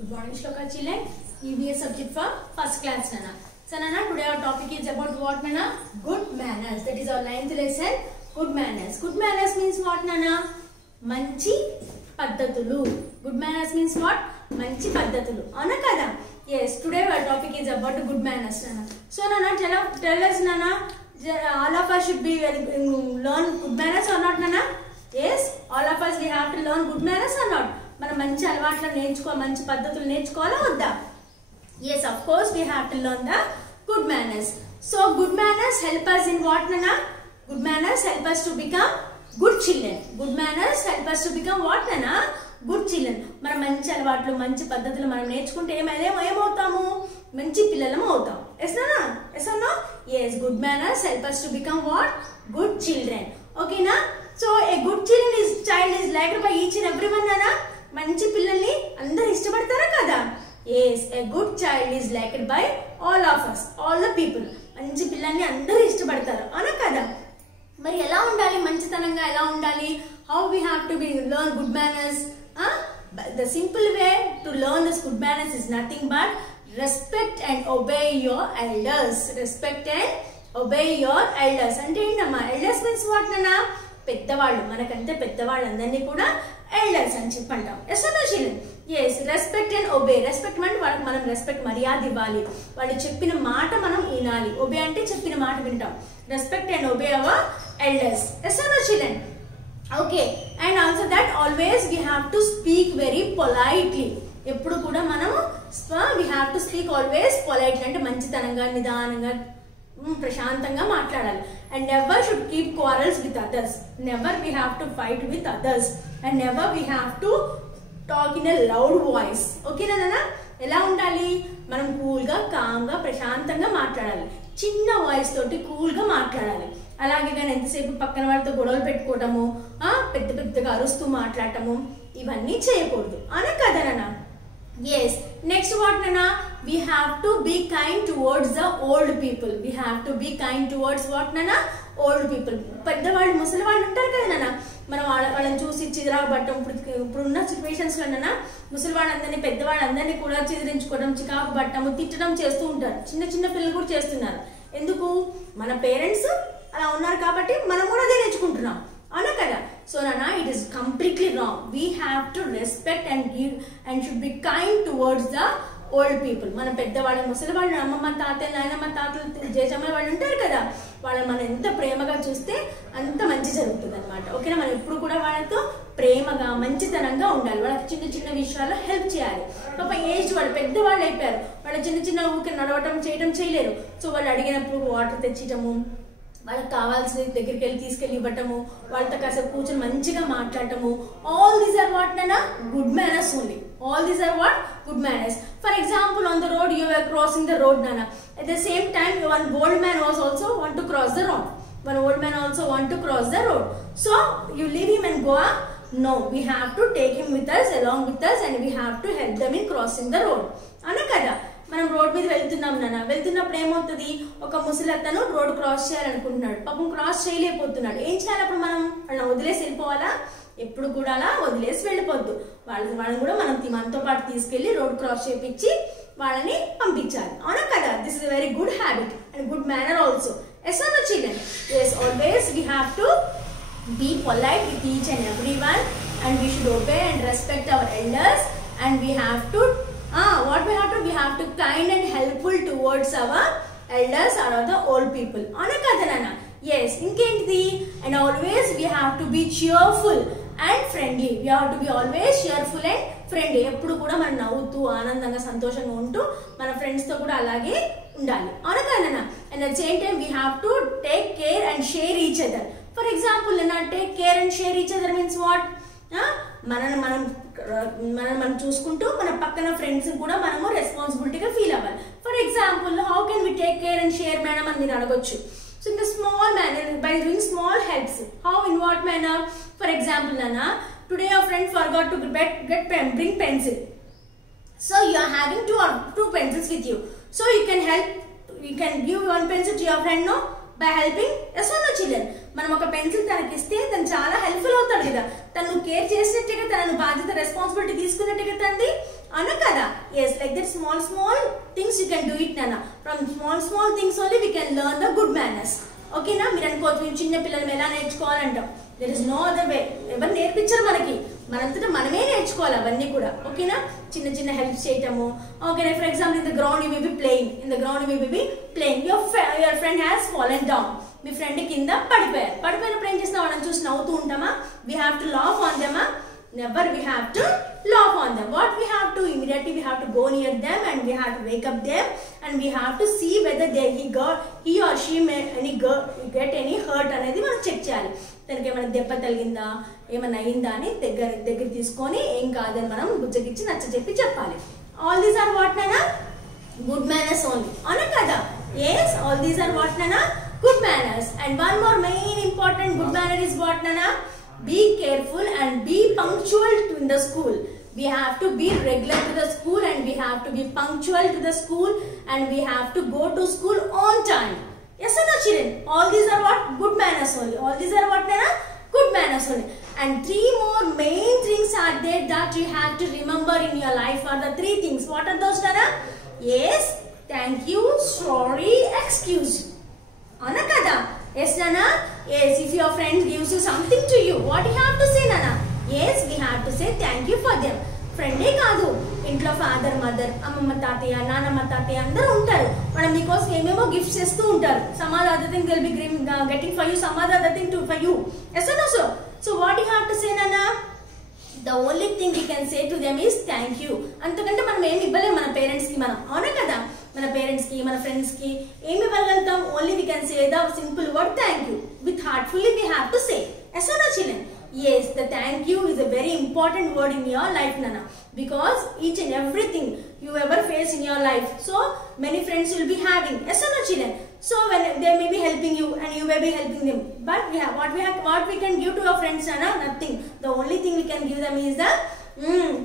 Good morning, Shloka children. EVS subject for first class, Nana. So, Nana, today our topic is about what, Nana? Good manners. That is our 9th lesson. Good manners. Good manners means what, Nana? Manchi paddatulu. Good manners means what? Manchi paddatulu. Ana kada? Yes. Today our topic is about good manners, Nana. So, Nana, tell us, Nana. All of us should be learn good manners or not, Nana? Yes. All of us we have to learn good manners or not? మనం మంచి అలవాట్లు నేర్చుకో మంచి పద్ధతులు నేర్చుకోవాలా వద్దా? Yes, of course we have to learn the good manners. So good manners help us in what, Nana? Good manners help us to become good children. Good manners help us to become what, Nana? Good children. మనం మంచి అలవాట్లు మంచి పద్ధతులు మనం నేర్చుకుంటే ఏమవుతాము? మంచి పిల్లలం అవుతాం. Yes, Nana? Yes or no? Yes, good manners help us to become what? Good children. Okay, na? So a good child is liked by each and everyone, Nana? మంచి పిల్లల్ని అందరూ ఇష్టపడతారా కదా? Yes, a good child is liked by all of us, all the people. మంచి పిల్లల్ని అందరూ ఇష్టపడతారు అవునా కదా? మరి ఎలా ఉండాలి? మంచితనంగా ఎలా ఉండాలి? How we have to learn good manners? The simple way to learn this good manners is nothing but respect and obey your elders. Respect and obey your elders. అంటే ఏంటమ్మా? Elders means what, Nana? పెద్దవాళ్ళు, మనకంటే పెద్దవాళ్ళందరినీ కూడా elders అని చెప్పంటాం. Yes or no children? Yes, respect and obey. Respect అంటే వాళ్ళకి మనం రెస్పెక్ట్ మర్యాద ఇవ్వాలి, వాళ్ళు చెప్పిన మాట మనం వినాలి. ఒబే అంటే చెప్పిన మాట వింటాం. Respect and obey our elders. Yes or no children? Okay. And also that always we have to speak very politely. ఎప్పుడు కూడా మనం we have to speak always politely, అంటే మంచితనంగా నిదానంగా ప్రశాంతంగా మాట్లాడాలి. And never should keep quarrels with others. Never we have to fight with others and never we have to talk in a loud voice. ఓకేనా నాన్న? ఎలా ఉండాలి? మనం కూల్గా కామ్గా ప్రశాంతంగా మాట్లాడాలి. చిన్న వాయిస్ తోటి కూల్గా మాట్లాడాలి. అలాగే కానీ ఎంతసేపు పక్కన వాళ్ళతో గొడవలు పెట్టుకోవటము, పెద్ద పెద్దగా అరుస్తూ మాట్లాడటము, ఇవన్నీ చేయకూడదు అనే కదా నాన్న? Yes. Next what, Nana? We have to be kind towards the old people. We have to be kind towards what, Nana? Old people. పెద్దవాళ్ళు ముసలి వాళ్ళు ఉంటారు కదా నాన్న, మనం వాళ్ళని చూసి చిరాకుపడటం. ఇప్పుడున్న సిచ్యువేషన్స్ లో నాన్న ముసలి వాళ్ళందరినీ పెద్దవాళ్ళందరినీ కూడా చిదిరించుకోవడం, చికాకు పట్టడం, తిట్టడం చేస్తూ ఉంటారు. చిన్న చిన్న పిల్లలు కూడా చేస్తున్నారు. ఎందుకు? మన పేరెంట్స్ అలా ఉన్నారు కాబట్టి మనం కూడా అదే నేర్చుకుంటున్నాం అవునా కదా? So Nana, it is completely wrong. We have to respect and give and should be kind towards the old people. మన పెద్దవాళ్ళు, ముసలి వాళ్ళు, అమ్మమ్మ తాతయ్య, నాయనమ్మ తాతలు, జేజమ్మ వాళ్ళు ఉంటారు కదా, వాళ్ళని మనం ఎంత ప్రేమగా చూస్తే అంత మంచి జరుగుతుంది అనమాట. ఓకేనా? మనం ఎప్పుడు కూడా వాళ్ళతో ప్రేమగా మంచితనంగా ఉండాలి. వాళ్ళకి చిన్న చిన్న విషయాల్లో హెల్ప్ చేయాలి. పాప ఏజ్ వాళ్ళు పెద్దవాళ్ళు అయిపోయారు, వాళ్ళు చిన్న చిన్న ఊరికి నడవటం చేయడం చేయలేరు. సో వాళ్ళు అడిగినప్పుడు వాటర్ తెచ్చటము, వాళ్ళకి కావాల్సిన దగ్గరికి వెళ్ళి తీసుకెళ్ళి ఇవ్వటము, వాళ్ళతో కాసేపు కూర్చొని మంచిగా మాట్లాడటము. All these are what, Nana? Good manners only. All these are what? Good manners. For example, on the road you were crossing the road, Nana. At the same time, one old man was also want to cross the road. One old man also want to cross the road. So you leave him and go up? No, we have to take him with us, along with us, and we have to help them in crossing the road. Ana kada? మనం road మీద వెళ్తున్నాం నాన్న. వెళ్తున్నప్పుడు ఏమవుతుంది? ఒక ముసలి అతను road cross చేయాలనుకుంటున్నాడు, పాపం క్రాస్ చేయలేకపోతున్నాడు. ఏం చేయాలి అప్పుడు? మనం వాళ్ళని వదిలేసి వెళ్ళిపోవాలా? ఎప్పుడు కూడా అలా వదిలేసి వెళ్ళిపోద్దు. వాళ్ళని కూడా మనం మనతో పాటు తీసుకెళ్లి రోడ్ క్రాస్ చేయించి వాళ్ళని పంపించాలి అవునా కదా? This is very good habit and good manner also. Yes or no children? Yes, always we have to be polite with each and everyone, and we should obey and respect our elders, and we have to what we have to? We have to kind and helpful towards our elders or the old people ana kada nana? Yes. Inkenti? And always we have to be cheerful and friendly. We have to be always cheerful and friendly. ఎప్పుడు కూడా మనం నవ్వుతూ ఆనందంగా సంతోషంగా ఉంటూ మన friends తో కూడా అలాగే ఉండాలి అవునా కదా నాన్న? And at same time we have to take care and share each other. For example, Nana, take care and share each other means what? మనల్ని మనం చూసుకుంటూ మన పక్కన ఫ్రెండ్స్ కూడా మనము రెస్పాన్సిబిలిటీగా ఫీల్ అవ్వాలి. For example, how can we take care and share madam అని మీరు అడగొచ్చు. So in the small manner, by doing small helps. How? In what manner? For example, Nana, today your friend forgot to bring pencil. So you are having two pencils with you. So you can help. You can give one pencil to your friend, no? By helping. Yes or no, children? మనం ఒక pencil తనకి ఇస్తే తను చాలా helpful అవుతాడు కదా. తను care చేసినట్టుగా, తనను బాధ్యత రెస్పాన్సిబిలిటీ తీసుకున్నట్టుగా తంది Ana kada? Yes, like that small things you can do it nana. From small things only we can learn the good manners. Okay na? Meer anukochu మేము చిన్న పిల్లలు ఎలా నేర్చుకోవాలంటాం. There is no other way. ఎవరు నేర్పించరు మనకి. మనంతట మనమే నేర్చుకోవాలి అవన్నీ కూడా. ఓకేనా? చిన్న హెల్ప్ చేయటము. ఓకేనా? For example in the ground you may be playing. In the ground you may be playing. Your friend has fallen down. Me friend కింద పడిపోయారు. పడిపోయినప్పుడు ఏం చేస్తాం? వాళ్ళని చూసి నవ్వుతూ ఉంటామా? We have to laugh on them. Never we have to laugh on them. What we have to immediately we have to go near them and we have to wake up them and we have to see whether he or she may get any hurt అనేది మనం check చేయాలి. తనకి ఏమైనా దెబ్బ తగిలిందా, ఏమైనా అయిందా అని దగ్గర తీసుకొని ఏం కాదని మనం బుజ్జగిచ్చి నచ్చజెప్పి చెప్పాలి. ఆల్ దీస్ ఆర్ వాట్ నానా? Good manners only. అవునా కదా? yes, all these are what nana? Good manners. And one more main important good manner is what nana? Be careful and be punctual in the school. We have to be regular to the school and we have to be punctual to the school and we have to go to school on time. Yes or no children? All these are what? Good manners only. All these are what nana? Good manners only. And 3 more main things are there that you have to remember in your life are the 3 things. What are those nana? Yes, thank you, sorry, excuse. Ana kada? Yes nana? Yes, if your friend gives you something to you, what you have to say nana? Yes, we have to say thank you for them. Friend ఏ కాదు, ఇంట్లో father mother, అమ్మమ్మ తాతయ్య, నానమ్మ తాతయ్య అందరూ ఉంటారు. మనం మీకోసం ఏమేమో గిఫ్ట్స్ చేస్తూ ఉంటారు. Some other thing they'll be getting for you, some other thing too for you. Yes or no? So what you have to say nana? The only thing we can say to them is thank you. అంతకంటే మనం ఏమి ఇవ్వలేం మన parents కి. మనం అవునా కదా? మన పేరెంట్స్ కి, మన ఫ్రెండ్స్ కి ఏమి ఇవ్వగలుగుతాం? Only we can say the simple word thank you. With heartfully we have to say. Yes or no children? Yes, the thank you is a very important word in your life nana, because each and everything you ever face in your life, so many friends will be having. Yes or no children? So when they may be helping you and you may be helping them, but what we can give to our friends nana? Nothing. The only thing we can give them is the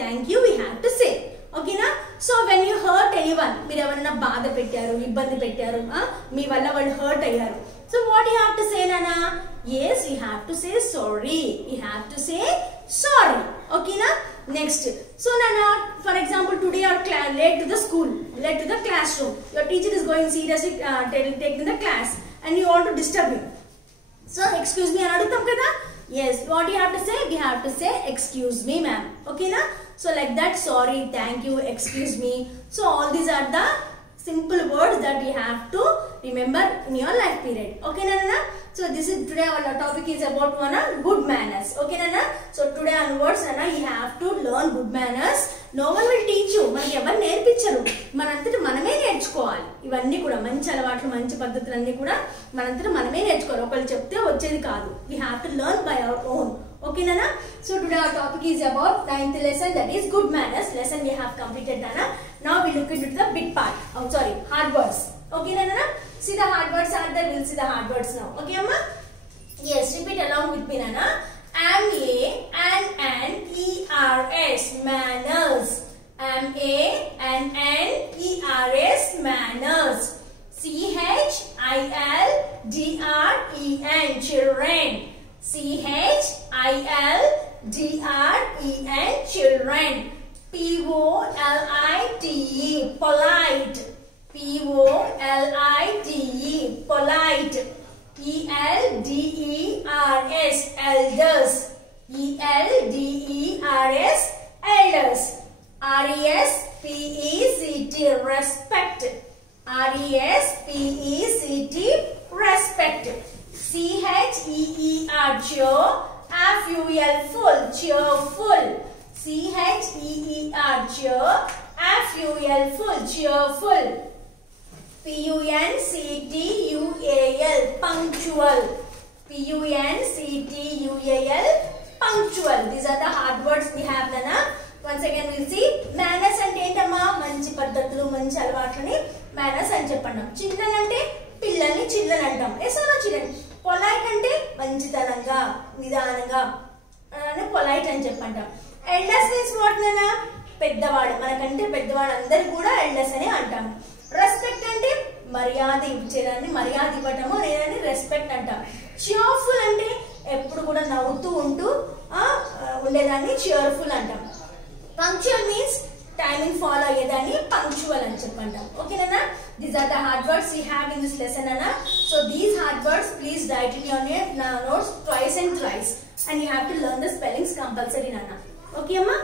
thank you we have to say. Okay na? So when you hurt anyone, మీరు ఎవరైనా బాధ పెట్టారు, ఇబ్బంది పెట్టారు, మీ వల్ల వాళ్ళు hurt అయ్యారు, so what you have to say nana? Yes, we have to say sorry. We have to say sorry. Okay na? Next, so nana, for example today you are late to the school, late to the classroom. Your teacher is going seriously taking the class and you want to disturb him, so excuse me అని అడుగుతాం కదా? Yes, what you have to say? We have to say excuse me ma'am. Okay na? So like that, sorry, thank you, excuse me. So all these are the simple words that you have to remember in your life period. Okay nana? So this is today our topic is about good manners. Okay nana? So today onwards nana, you have to learn good manners. No one will teach you. మనకి ఎవరు నేర్పించరు, మనంతట మనమే నేర్చుకోవాలి. ఇవన్నీ కూడా మంచి అలవాట్లు, మంచి పద్ధతులన్నీ కూడా మనంతట మనమే నేర్చుకోవాలి. ఒకళ్ళు చెప్తే వచ్చేది కాదు. We have to learn by our own. Okay nana? So today our topic is about 9th lesson, that is good manners. Lesson we have completed nana. Now we look into the big part. Hard words. Okay nana? See the hard words are there. We'll see the hard words now. Okay amma? Yes, repeat along with me nana. M-A-N-N-E-R-S, manners. M-A-N-N-E-R-S, manners. C-H-I-L-D-R-E-N, children. C-H-I-L-D-R-E-N, children. P-O-L-I-T-E, polite. P-O-L-I-T-E, polite. E-L-D-E-R-S, elders. E-L-D-E-R-S, elders. R-E-S-P-E-C-T, respect. R-E-S-P-E-C-T, respect. C-H-E-E-R, cheer. F-U-L, full, cheerful. C-H-E-E-R, cheer. F-U-L, full, cheerful. P-U-N-C-T-U-A-L, punctual. P-U-N-C-T-U-A-L, punctual. These are the hard words we have nana. Once again we'll see. Manners ante entamma? Manchi paddhatulu, manchi alvatlani manners ani cheppandam. Children ante పిల్లల్ని children అంటాం. Yes or no children? Polite అంటే మంచితనంగా, నిదానంగా polite అని చెప్పంటాం. Elders means what నానా? పెద్దవాడు, మనకంటే పెద్దవాడు అందరు కూడా ఎల్డర్స్ అని అంటాం. రెస్పెక్ట్ అంటే మర్యాద ఇచ్చేదాన్ని, మర్యాద ఇవ్వటము లేదంటే రెస్పెక్ట్ అంటాం. చియర్ఫుల్ అంటే ఎప్పుడు కూడా నవ్వుతూ ఉంటూ ఉండేదాన్ని చియర్ఫుల్ అంటాం. పంక్చువల్ మీన్స్ టైమింగ్ ఫాలో అయ్యేదాన్ని పంక్చువల్ అని చెప్పంటాం. ఓకేనా? These are the hard words we have in this lesson అన్న. So these hard words please write in your notes twice and thrice and you have to learn the spellings compulsory nana. Okay amma?